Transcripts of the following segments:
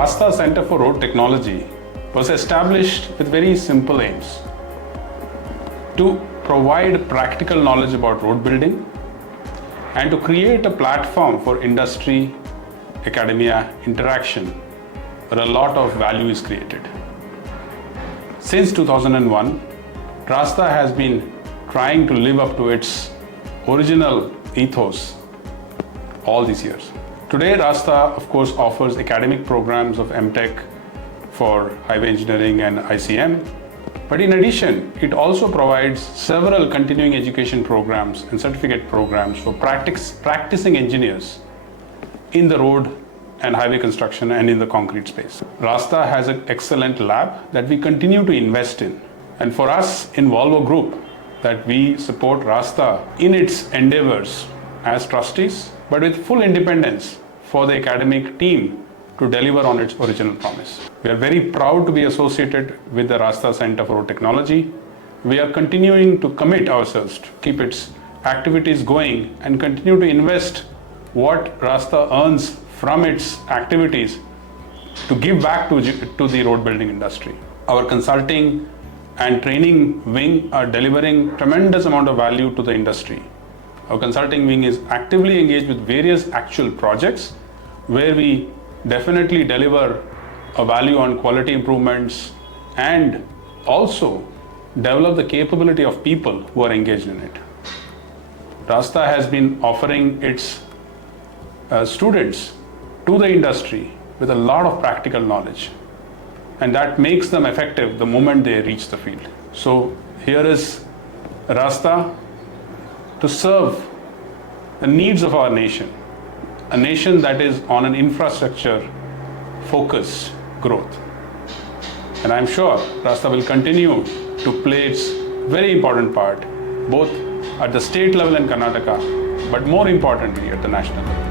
Rasta Center for Road Technology was established with very simple aims to provide practical knowledge about road building and to create a platform for industry, academia interaction where a lot of value is created. Since 2001, Rasta has been trying to live up to its original ethos all these years. Today, Rasta, of course, offers academic programs of MTech for highway engineering and ICM. But in addition, it also provides several continuing education programs and certificate programs for practicing engineers in the road and highway construction and in the concrete space. Rasta has an excellent lab that we continue to invest in. And for us in Volvo Group, that we support Rasta in its endeavors as trustees, but with full independence for the academic team to deliver on its original promise. We are very proud to be associated with the Rasta Center for Road Technology. We are continuing to commit ourselves to keep its activities going and continue to invest what Rasta earns from its activities to give back to the road building industry. Our consulting and training wing are delivering tremendous amount of value to the industry. Our consulting wing is actively engaged with various actual projects where we definitely deliver a value on quality improvements and also develop the capability of people who are engaged in it. Rasta has been offering its students to the industry with a lot of practical knowledge, and that makes them effective the moment they reach the field. So here is Rasta to serve the needs of our nation, a nation that is on an infrastructure focused growth. And I'm sure Rasta will continue to play its very important part both at the state level in Karnataka, but more importantly at the national level.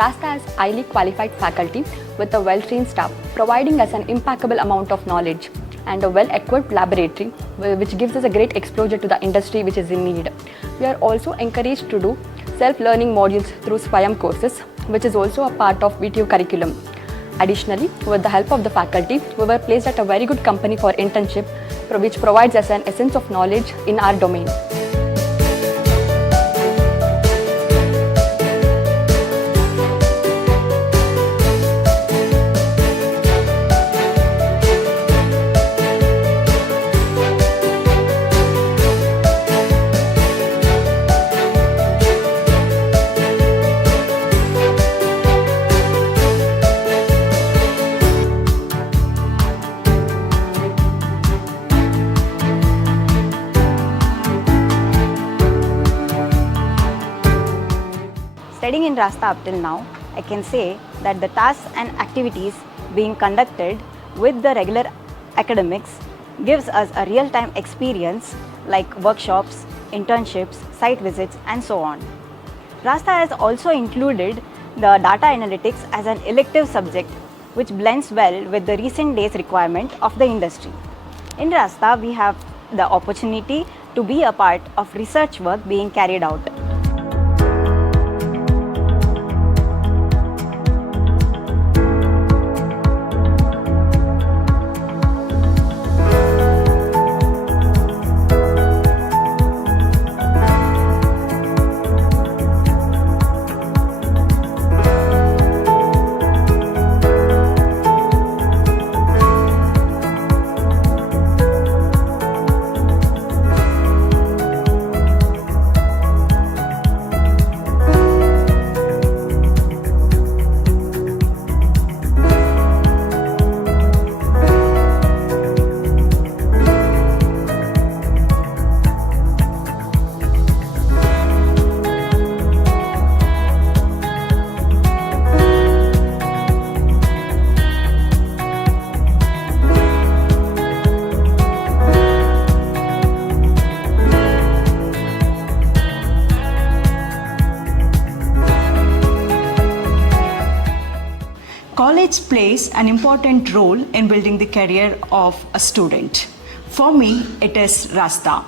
Rasta has highly qualified faculty with a well-trained staff, providing us an impeccable amount of knowledge and a well-equipped laboratory which gives us a great exposure to the industry which is in need. We are also encouraged to do self-learning modules through Swayam courses, which is also a part of VTU curriculum. Additionally, with the help of the faculty, we were placed at a very good company for internship, which provides us an essence of knowledge in our domain. Studying in Rasta up till now, I can say that the tasks and activities being conducted with the regular academics gives us a real-time experience like workshops, internships, site visits and so on. Rasta has also included the data analytics as an elective subject which blends well with the recent days requirement of the industry. In Rasta, we have the opportunity to be a part of research work being carried out. College plays an important role in building the career of a student. For me, it is Rasta.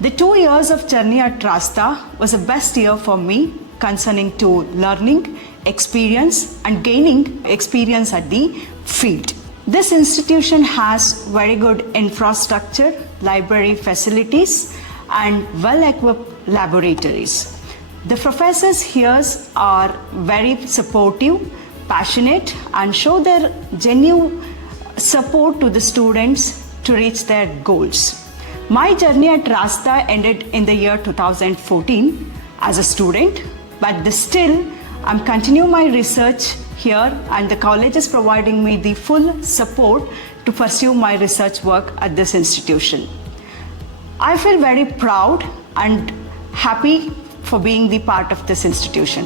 The 2 years of journey at Rasta was the best year for me concerning to learning, experience and gaining experience at the field. This institution has very good infrastructure, library facilities and well-equipped laboratories. The professors here are very supportive, passionate and show their genuine support to the students to reach their goals. My journey at Rasta ended in the year 2014 as a student, but still I'm continuing my research here and the college is providing me the full support to pursue my research work at this institution. I feel very proud and happy for being the part of this institution.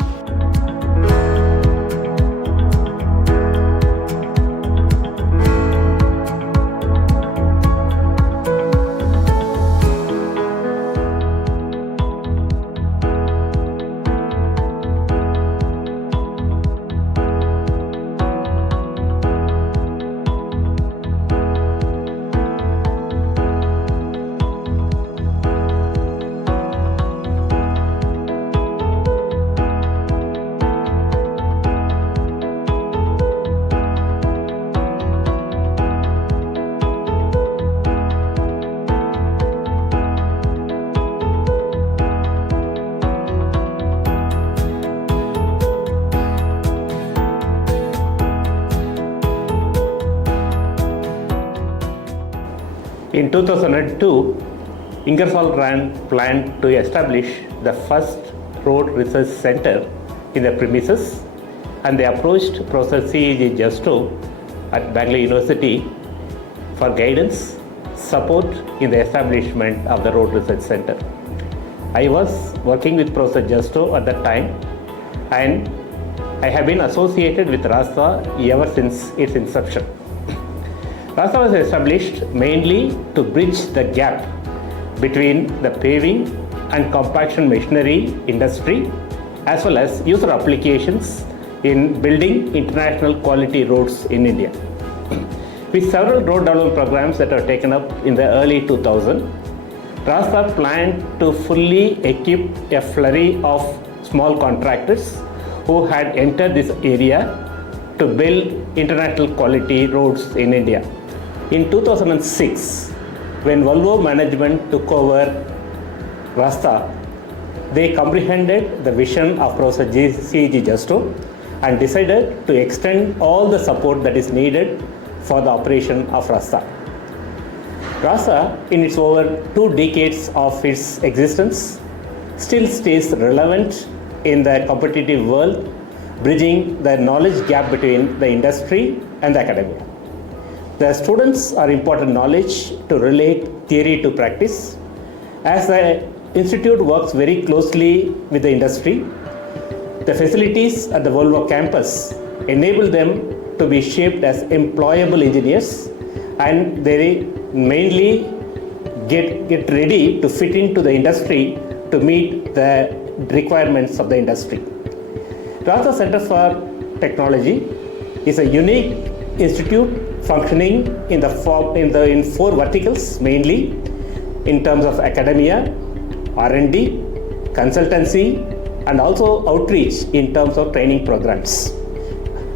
In 2002, Ingersoll Rand planned to establish the first road research center in the premises, and they approached Professor C.E.G. Justo at Bangalore University for guidance, support in the establishment of the road research center. I was working with Professor Justo at that time, and I have been associated with Rasta ever since its inception. Rasta was established mainly to bridge the gap between the paving and compaction machinery industry as well as user applications in building international quality roads in India. With several road development programs that were taken up in the early 2000s, Rasta planned to fully equip a flurry of small contractors who had entered this area to build international quality roads in India. In 2006, when Volvo management took over Rasta, they comprehended the vision of Professor C.E.G. Justo and decided to extend all the support that is needed for the operation of Rasta. Rasta, in its over 2 decades of its existence, still stays relevant in the competitive world, bridging the knowledge gap between the industry and the academia. The students are important knowledge to relate theory to practice. As the institute works very closely with the industry, the facilities at the Volvo campus enable them to be shaped as employable engineers, and they mainly get ready to fit into the industry to meet the requirements of the industry. Rasta Center for Technology is a unique institute functioning in 4 verticals, mainly in terms of academia, R&D, consultancy, and also outreach in terms of training programs.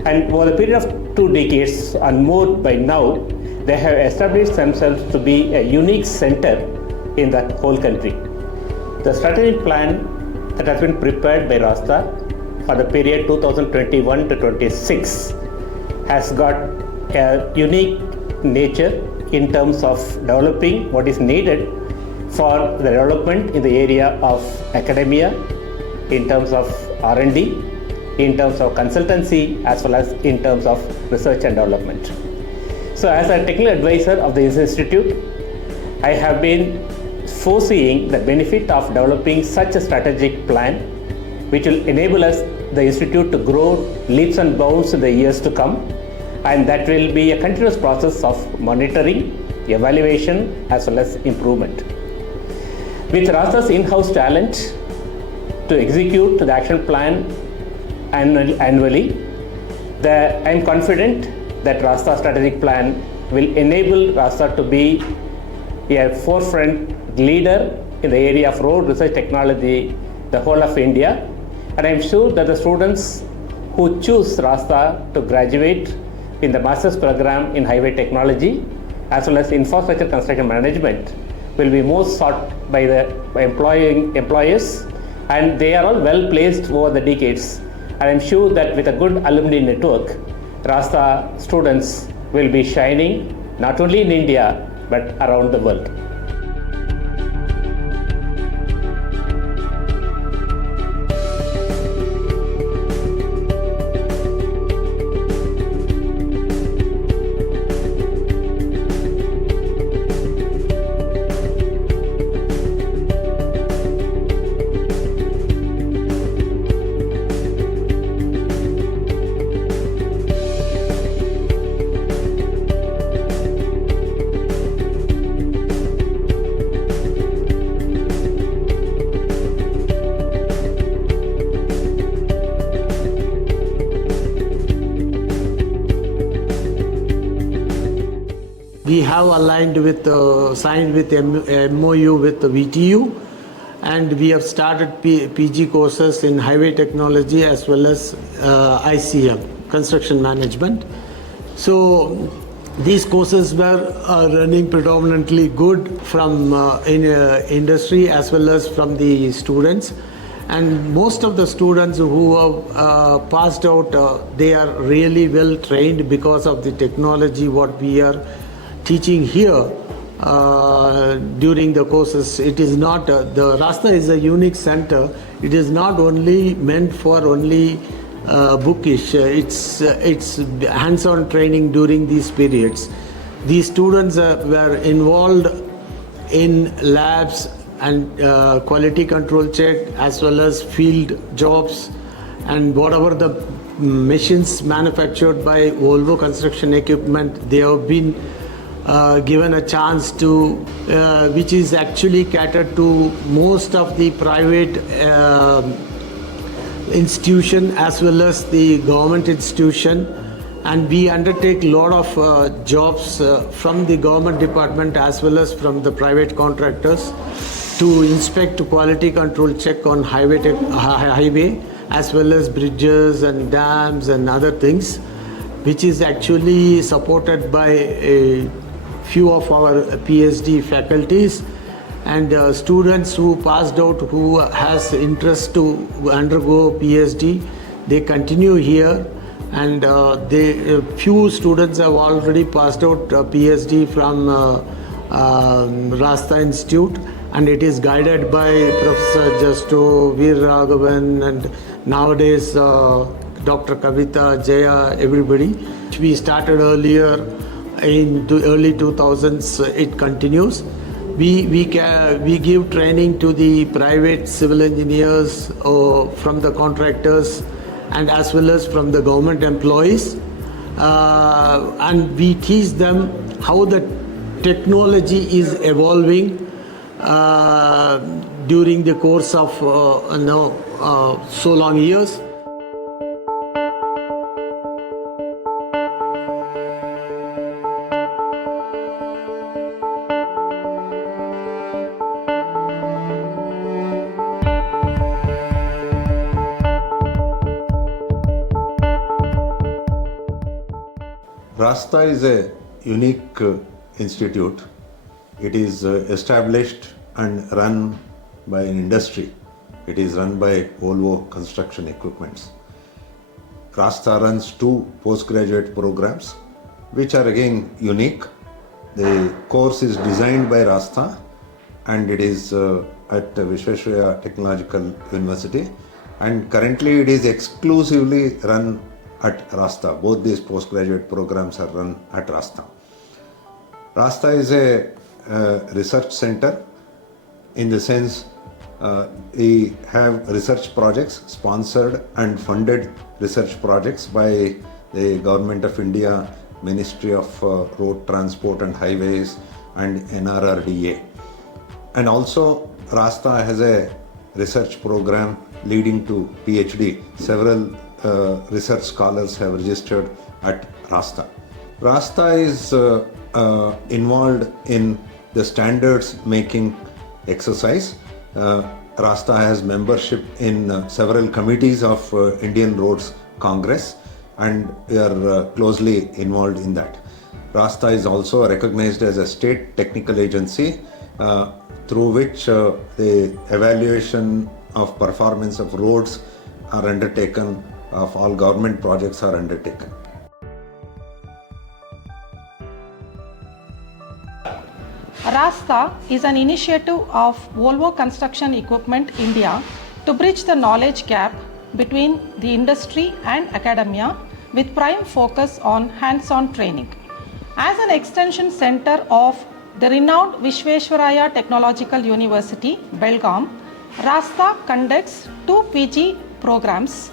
And over the period of 2 decades and more by now, they have established themselves to be a unique center in the whole country. The strategic plan that has been prepared by Rasta for the period 2021 to 26 has got a unique nature in terms of developing what is needed for the development in the area of academia, in terms of R&D, in terms of consultancy, as well as in terms of research and development. So as a technical advisor of this institute, I have been foreseeing the benefit of developing such a strategic plan which will enable us, the institute, to grow leaps and bounds in the years to come, and that will be a continuous process of monitoring, evaluation, as well as improvement. With Rasta's in-house talent to execute the action plan annually, I am confident that Rasta strategic plan will enable Rasta to be a forefront leader in the area of road research technology, the whole of India. And I am sure that the students who choose Rasta to graduate in the master's program in highway technology as well as infrastructure construction management will be most sought by the employers, and they are all well placed over the decades. And I am sure that with a good alumni network, Rasta students will be shining not only in India but around the world. We have aligned with, signed with MOU with the VTU, and we have started PG courses in highway technology as well as ICM, construction management. So these courses were running predominantly good from industry as well as from the students. And most of the students who have passed out, they are really well trained because of the technology what we are teaching here during the courses. It is not, the Rasta is a unique center. It is not only meant for only bookish, it's hands-on training during these periods. These students were involved in labs and quality control check as well as field jobs, and whatever the machines manufactured by Volvo construction equipment, they have been given a chance to, which is actually catered to most of the private institution as well as the government institution. And we undertake a lot of jobs from the government department as well as from the private contractors to inspect quality control check on highway as well as bridges and dams and other things, which is actually supported by a few of our PhD faculties. And students who passed out who has interest to undergo PhD, they continue here. And few students have already passed out PhD from Rasta Institute, and it is guided by Professor Justo, Veer Raghavan, and nowadays Dr. Kavita, Jaya, everybody. We started earlier in the early 2000s, it continues. We give training to the private civil engineers from the contractors and as well as from the government employees, and we teach them how the technology is evolving during the course of so long years. Rasta is a unique institute. It is established and run by an industry. It is run by Volvo Construction Equipments. Rasta runs 2 postgraduate programs, which are again unique. The course is designed by Rasta and it is at Visvesvaraya Technological University, and currently it is exclusively run at Rasta. Both these postgraduate programs are run at Rasta. Rasta is a research center in the sense we have research projects, sponsored and funded research projects by the Government of India, Ministry of Road Transport and Highways and NRRDA. And also Rasta has a research program leading to PhD. Several research scholars have registered at Rasta. Rasta is involved in the standards making exercise. Rasta has membership in several committees of Indian Roads Congress, and we are closely involved in that. Rasta is also recognized as a state technical agency through which the evaluation of performance of roads are undertaken, of all government projects are undertaken. Rasta is an initiative of Volvo Construction Equipment India to bridge the knowledge gap between the industry and academia with prime focus on hands-on training. As an extension center of the renowned Visvesvaraya Technological University, Belgaum, Rasta conducts 2 PG programs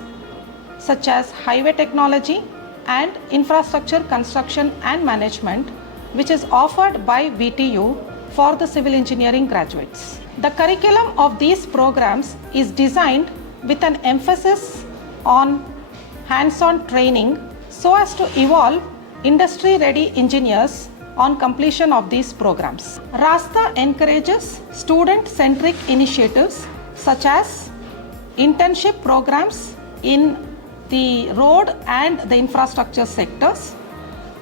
such as Highway Technology and Infrastructure Construction and Management, which is offered by VTU for the civil engineering graduates. The curriculum of these programs is designed with an emphasis on hands-on training so as to evolve industry-ready engineers on completion of these programs. Rasta encourages student-centric initiatives such as internship programs in the road and the infrastructure sectors,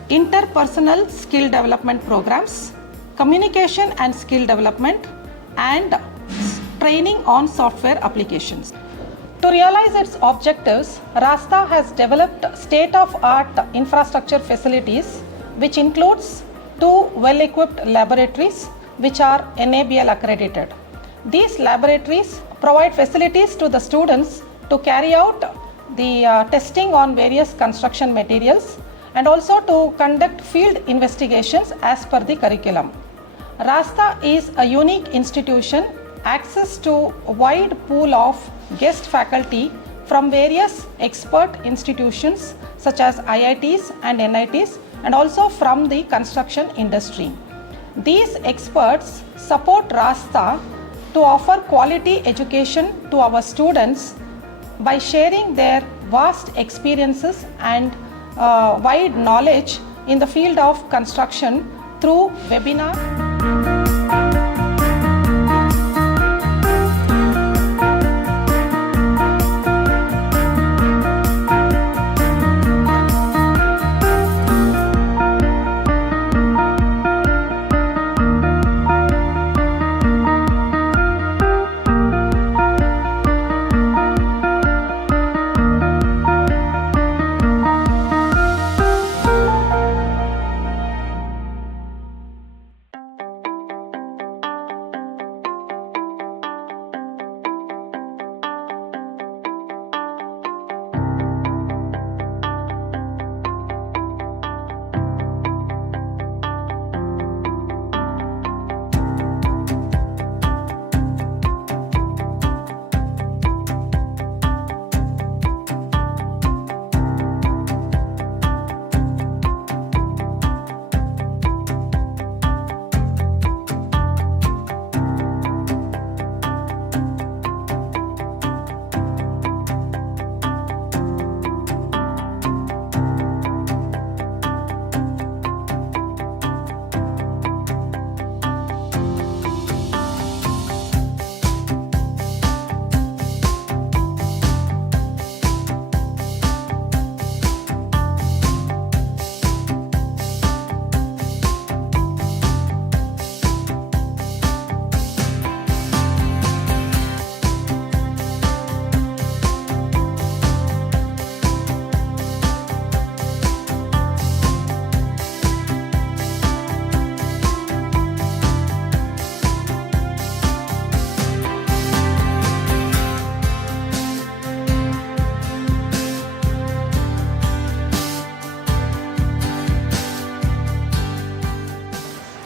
interpersonal skill development programs, communication and skill development, and training on software applications. To realize its objectives, Rasta has developed state-of-art infrastructure facilities, which includes 2 well-equipped laboratories which are NABL accredited. These laboratories provide facilities to the students to carry out the testing on various construction materials and also to conduct field investigations as per the curriculum. Rasta is a unique institution, access to a wide pool of guest faculty from various expert institutions such as IITs and NITs, and also from the construction industry. These experts support Rasta to offer quality education to our students by sharing their vast experiences and wide knowledge in the field of construction through webinar.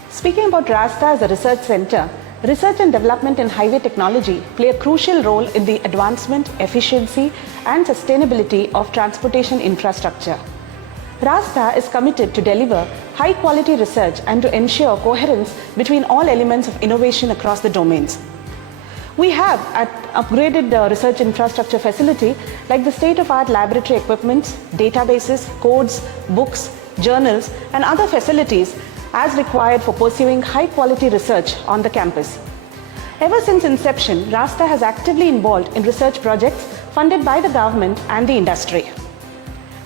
Speaking about Rasta as a research center, research and development in highway technology play a crucial role in the advancement, efficiency, and sustainability of transportation infrastructure. Rasta is committed to deliver high-quality research and to ensure coherence between all elements of innovation across the domains. We have at upgraded research infrastructure facility like the state-of-art laboratory equipments, databases, codes, books, journals, and other facilities as required for pursuing high-quality research on the campus. Ever since inception, Rasta has actively involved in research projects funded by the government and the industry.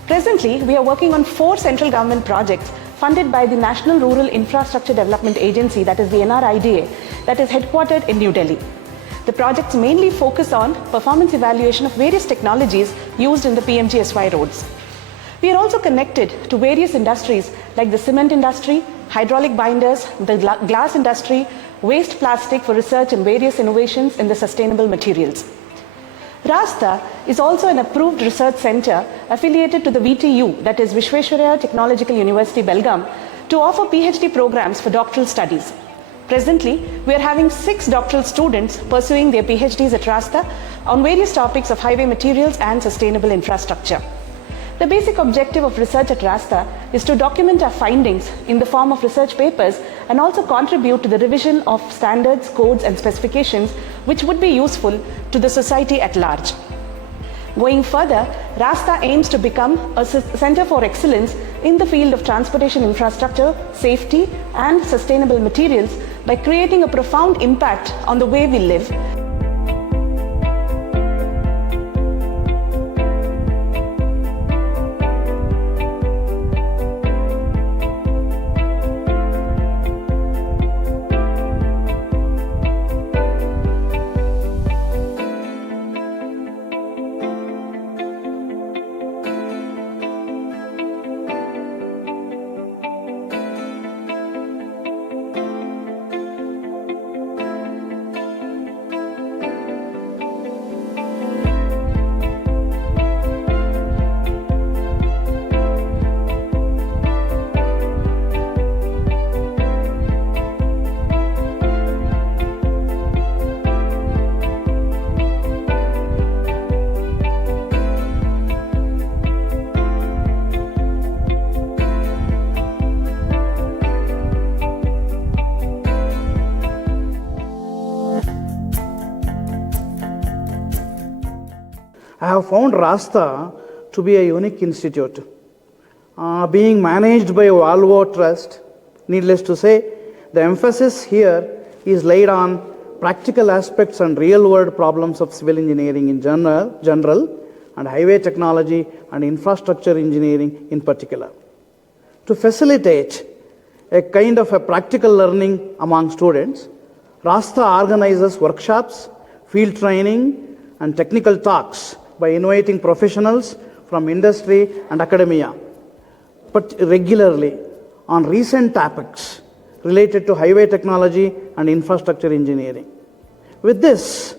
Presently, we are working on 4 central government projects funded by the National Rural Infrastructure Development Agency, that is the NRIDA, that is headquartered in New Delhi. The projects mainly focus on performance evaluation of various technologies used in the PMGSY roads. We are also connected to various industries like the cement industry, hydraulic binders, the glass industry, waste plastic for research and various innovations in the sustainable materials. Rasta is also an approved research center affiliated to the VTU, that is Vishweshwaraya Technological University, Belgaum, to offer PhD programs for doctoral studies. Presently, we are having 6 doctoral students pursuing their PhDs at Rasta on various topics of highway materials and sustainable infrastructure. The basic objective of research at Rasta is to document our findings in the form of research papers and also contribute to the revision of standards, codes, and specifications which would be useful to the society at large. Going further, Rasta aims to become a center for excellence in the field of transportation infrastructure, safety, and sustainable materials by creating a profound impact on the way we live. I have found Rasta to be a unique institute. Being managed by Volvo Trust, needless to say, the emphasis here is laid on practical aspects and real-world problems of civil engineering in general, and highway technology and infrastructure engineering in particular. To facilitate a kind of a practical learning among students, Rasta organizes workshops, field training, and technical talks by inviting professionals from industry and academia, but regularly on recent topics related to highway technology and infrastructure engineering. With this,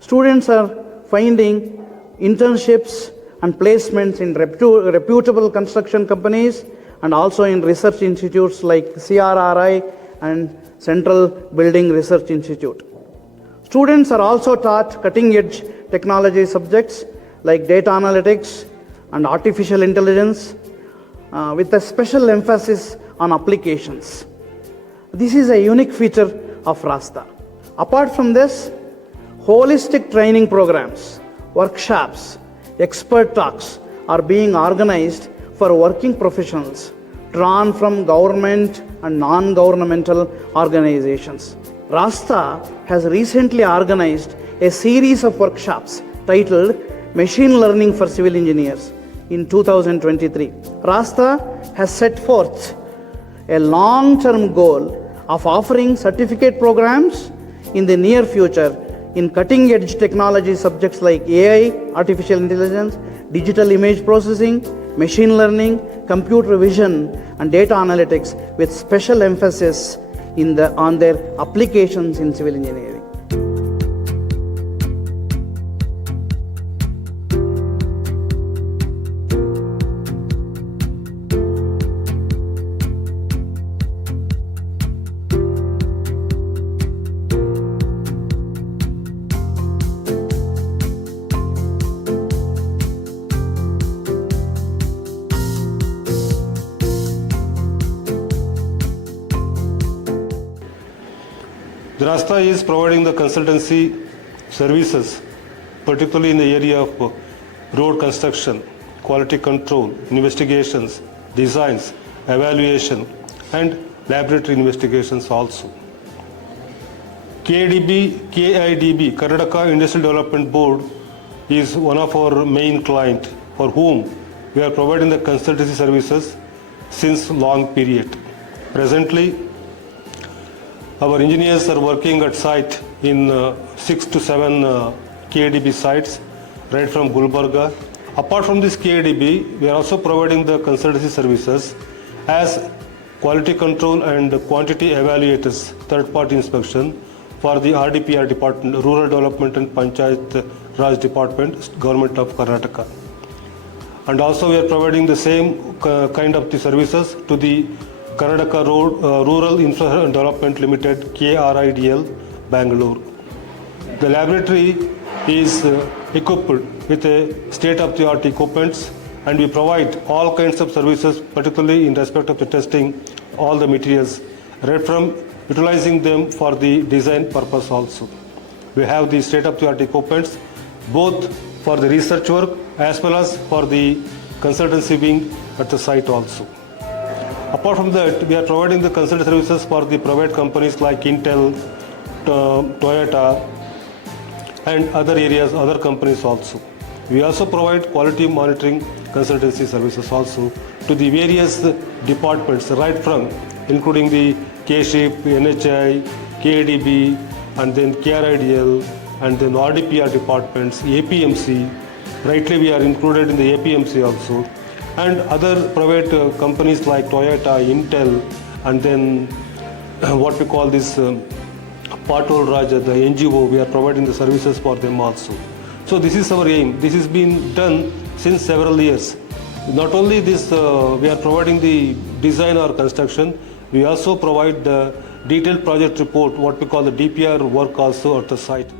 students are finding internships and placements in reputable construction companies and also in research institutes like CRRI and Central Building Research Institute. Students are also taught cutting-edge technology subjects like data analytics and artificial intelligence with a special emphasis on applications. This is a unique feature of Rasta. Apart from this, holistic training programs, workshops, expert talks are being organized for working professionals drawn from government and non-governmental organizations. Rasta has recently organized a series of workshops titled Machine Learning for Civil Engineers in 2023. Rasta has set forth a long-term goal of offering certificate programs in the near future in cutting-edge technology subjects like AI, artificial intelligence, digital image processing, machine learning, computer vision, and data analytics with special emphasis on their applications in civil engineering. The Rasta is providing the consultancy services, particularly in the area of road construction, quality control, investigations, designs, evaluation, and laboratory investigations also. KIDB, Karnataka Industrial Development Board, is one of our main clients for whom we are providing the consultancy services since long period. Presently, our engineers are working at site in 6 to 7 KIDB sites, right from Gulbarga. Apart from this KIDB, we are also providing the consultancy services as quality control and quantity evaluators, third-party inspection for the RDPR department, Rural Development and Panchayat Raj Department, Government of Karnataka. And also we are providing the same kind of the services to the Karnataka Rural Infra Development Limited, KRIDL, Bangalore. The laboratory is equipped with a state-of-the-art equipments, and we provide all kinds of services, particularly in respect of the testing all the materials, right from utilizing them for the design purpose also. We have the state-of-the-art equipments both for the research work as well as for the consultancy wing at the site also. Apart from that, we are providing the consultancy services for the private companies like Intel, Toyota, and other areas, other companies also. We also provide quality monitoring consultancy services also to the various departments, right from including the K-SHIP, NHI, KADB, and then KRIDL, and then RDPR departments, APMC. Rightly, we are included in the APMC also, and other private companies like Toyota, Intel, and then what we call this Patrol Raja, the NGO, we are providing the services for them also. So this is our aim. This has been done since several years. Not only this, we are providing the design or construction, we also provide the detailed project report, what we call the DPR work also at the site.